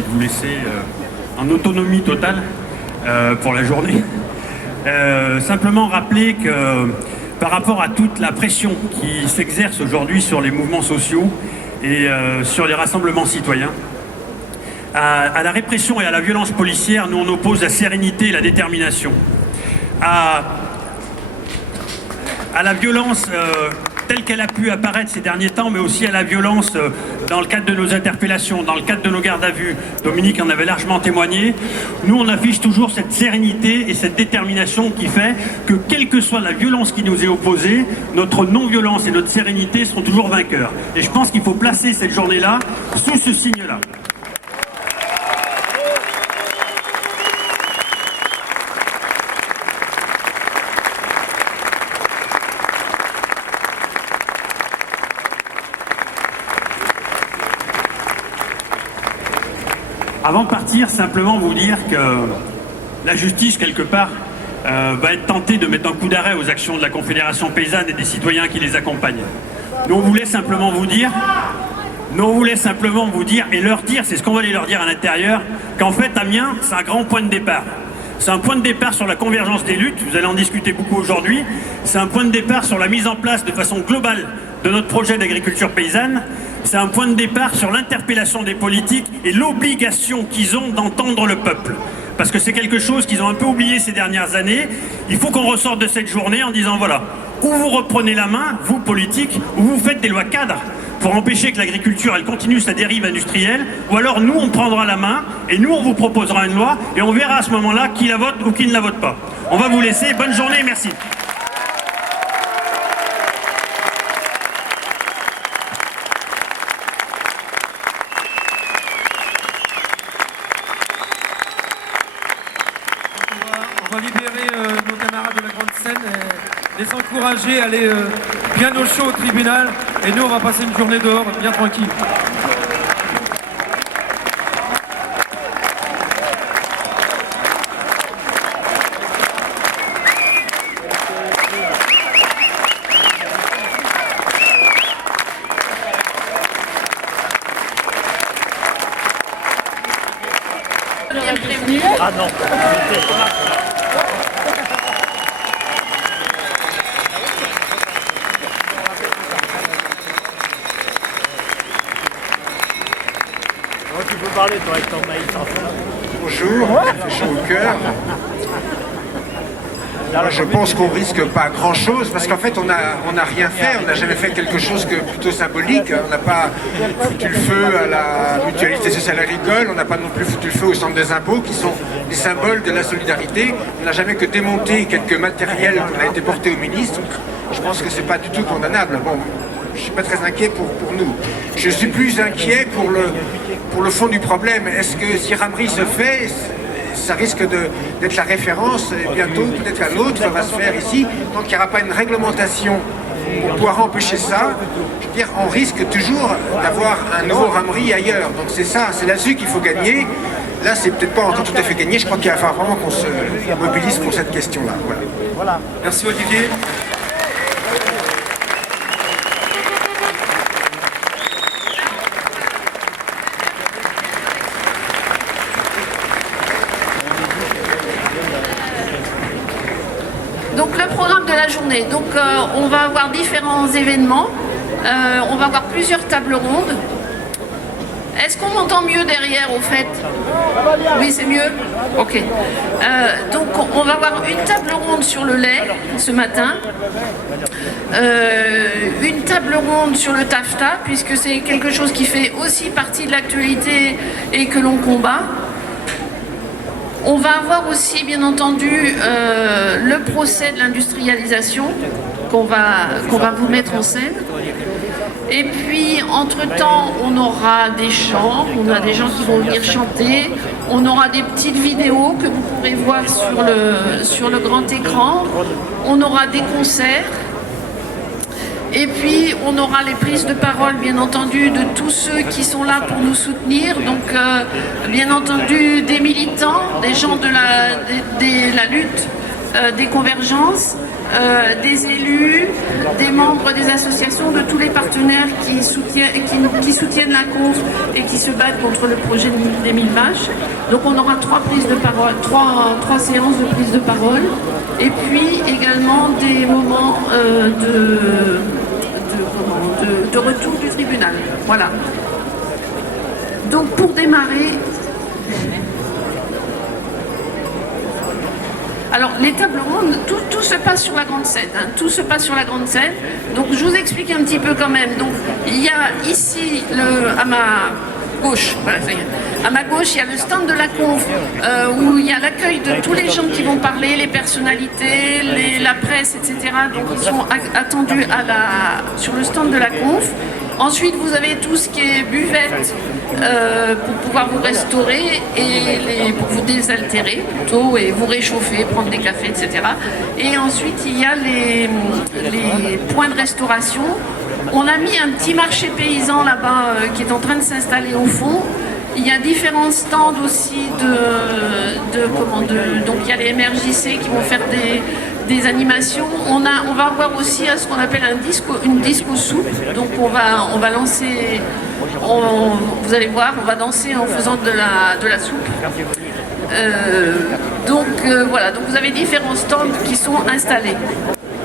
puis de vous laisser en autonomie totale pour la journée. Simplement rappeler que par rapport à toute la pression qui s'exerce aujourd'hui sur les mouvements sociaux et sur les rassemblements citoyens, à la répression et à la violence policière, nous on oppose la sérénité et la détermination. À la violence telle qu'elle a pu apparaître ces derniers temps, mais aussi à la violence dans le cadre de nos interpellations, dans le cadre de nos gardes à vue. Dominique en avait largement témoigné. Nous, on affiche toujours cette sérénité et cette détermination qui fait que, quelle que soit la violence qui nous est opposée, notre non-violence et notre sérénité seront toujours vainqueurs. Et je pense qu'il faut placer cette journée-là sous ce signe-là. Avant de partir, simplement vous dire que la justice, quelque part, va être tentée de mettre un coup d'arrêt aux actions de la Confédération paysanne et des citoyens qui les accompagnent. Nous, on voulait simplement vous dire, et leur dire, c'est ce qu'on va aller leur dire à l'intérieur, qu'en fait, Amiens, c'est un grand point de départ. C'est un point de départ sur la convergence des luttes, vous allez en discuter beaucoup aujourd'hui. C'est un point de départ sur la mise en place de façon globale de notre projet d'agriculture paysanne. C'est un point de départ sur l'interpellation des politiques et l'obligation qu'ils ont d'entendre le peuple. Parce que c'est quelque chose qu'ils ont un peu oublié ces dernières années. Il faut qu'on ressorte de cette journée en disant voilà, ou vous reprenez la main, vous politiques, ou vous faites des lois cadres pour empêcher que l'agriculture elle continue sa dérive industrielle, ou alors nous on prendra la main et nous on vous proposera une loi et on verra à ce moment-là qui la vote ou qui ne la vote pas. On va vous laisser, bonne journée, merci. On va libérer nos camarades de la grande scène et les encourager à aller bien au chaud au tribunal. Et nous, on va passer une journée dehors, bien tranquille. Ah non. Tu peux parler toi avec ton maïs en fait. Bonjour, ça fait chaud au cœur. Je pense qu'on risque pas grand chose parce qu'en fait on n'a rien fait, on n'a jamais fait quelque chose que plutôt symbolique. On n'a pas foutu le feu à la mutualité sociale agricole, on n'a pas non plus foutu le feu au centre des impôts qui sont des symboles de la solidarité. On n'a jamais que démonté quelques matériels qui ont été portés au ministre. Je pense que c'est pas du tout condamnable. Bon, je suis pas très inquiet pour nous. Je suis plus inquiet pour le fond du problème. Est-ce que si Ramri se fait, ça risque d'être la référence, et bientôt peut-être un autre va se faire ici, donc il n'y aura pas une réglementation pour pouvoir empêcher ça. Je veux dire, on risque toujours d'avoir un nouveau Ramri ailleurs, donc c'est ça, c'est là-dessus qu'il faut gagner. Là, c'est peut-être pas encore tout à fait gagné, je crois qu'il va falloir vraiment qu'on se mobilise pour cette question-là. Voilà. Merci Olivier. Donc le programme de la journée, on va avoir différents événements, on va avoir plusieurs tables rondes. Est-ce qu'on m'entend mieux derrière au fait? Oui, c'est mieux? Ok. Donc on va avoir une table ronde sur le lait ce matin, une table ronde sur le taffetas puisque c'est quelque chose qui fait aussi partie de l'actualité et que l'on combat. On va avoir aussi, bien entendu, le procès de l'industrialisation qu'on va vous mettre en scène. Et puis, entre-temps, on aura des chants, on a des gens qui vont venir chanter, on aura des petites vidéos que vous pourrez voir sur le grand écran, on aura des concerts. Et puis, on aura les prises de parole, bien entendu, de tous ceux qui sont là pour nous soutenir. Donc, bien entendu, des militants, des gens de la lutte des convergences, des élus, des membres des associations, de tous les partenaires qui soutiennent la conf et qui se battent contre le projet des 1000 vaches. Donc on aura 3 prises de parole, 3 séances de prise de parole, et puis également des moments de retour du tribunal. Voilà. Donc pour démarrer, alors les tables rondes, tout se passe sur la grande scène, hein, tout se passe sur la grande scène. Donc je vous explique un petit peu quand même. Donc il y a ici, à ma gauche, voilà, ça y est. À ma gauche, il y a le stand de la conf où il y a l'accueil de tous les gens qui vont parler, les personnalités, la presse, etc. Donc ils sont attendus sur le stand de la conf. Ensuite, vous avez tout ce qui est buvette pour pouvoir vous restaurer et pour vous désaltérer plutôt et vous réchauffer, prendre des cafés, etc. Et ensuite, il y a les points de restauration. On a mis un petit marché paysan là-bas qui est en train de s'installer au fond. Il y a différents stands aussi donc il y a les MRJC qui vont faire des animations. On va avoir aussi ce qu'on appelle une disco soupe. Donc on va lancer, vous allez voir, on va danser en faisant de la soupe. Donc voilà, donc vous avez différents stands qui sont installés.